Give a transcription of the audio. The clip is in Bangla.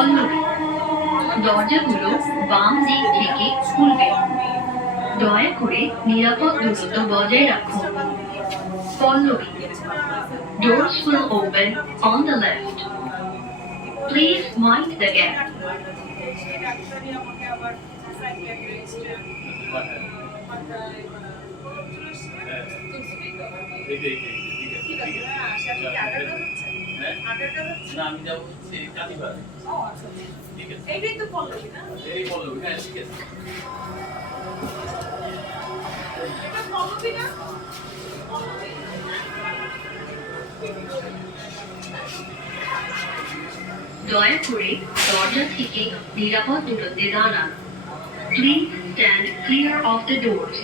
পল্লবী, দরজাগুলো বাম দিক থেকে খুলবে। দয়া করে নিরাপদ দূরত্ব বজায় রাখুন। Pallavi, doors will open on the left. Please mind the gap. আমি যাবো কালীবাড়ি। ঠিক আছে, এইটাই তো পল্লবী না? এই পল্লবী, হ্যাঁ ঠিক আছে। এটা পল্লবী না? দয়া করে দরজা থেকে নিরাপদ দূরত্বে দাঁড়ান। Please stand clear of the doors.